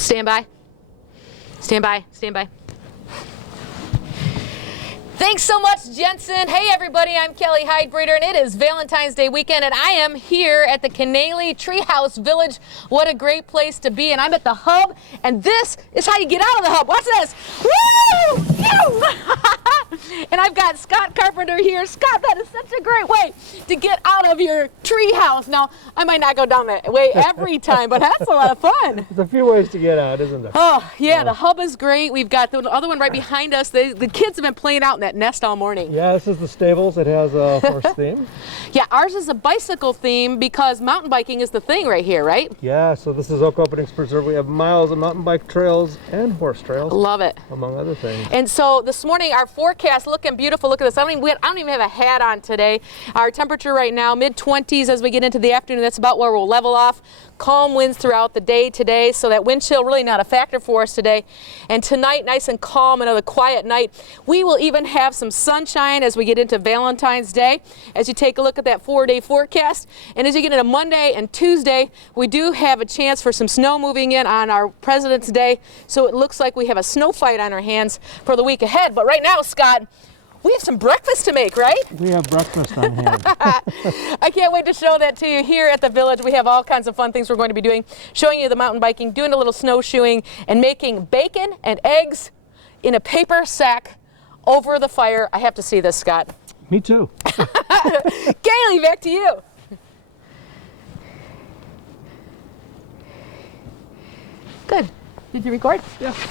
Stand by. Stand by. Stand by. Thanks so much, Jensen. Hey, everybody, I'm Kelly Hydebreeder, and it is Valentine's Day weekend, and I am here at the Canaley Treehouse Village. What a great place to be, and I'm at the hub, and this is how you get out of the hub. Watch this. Woo! And I've got Scott Carpenter here. Scott, that is such a great way to get out of your treehouse. Now, I might not go down that way every time, but that's a lot of fun. There's a few ways to get out, isn't there? Oh, yeah, the hub is great. We've got the other one right behind us. The kids have been playing out in that nest all morning. Yeah, this is the stables. It has a horse theme. Yeah, ours is a bicycle theme because mountain biking is the thing right here, right? Yeah, so this is Oak Openings Preserve. We have miles of mountain bike trails and horse trails. Love it. Among other things. And so this morning, our forecast looking beautiful. Look at this. I don't even have a hat on today. Our temperature right now, mid-20s as we get into the afternoon. That's about where we'll level off. Calm winds throughout the day today, so that wind chill really not a factor for us today. And tonight, nice and calm, another quiet night. We will even have some sunshine as we get into Valentine's Day. As you take a look at that 4-day forecast, and as you get into Monday and Tuesday, we do have a chance for some snow moving in on our President's Day. So it looks like we have a snow fight on our hands for the week ahead. But right now, Scott, we have some breakfast to make, right? We have breakfast on hand. I can't wait to show that to you here at the village. We have all kinds of fun things we're going to be doing, showing you the mountain biking, doing a little snowshoeing, and making bacon and eggs in a paper sack over the fire. I have to see this, Scott. Me too. Kaylee, back to you. Good. Did you record? Yeah.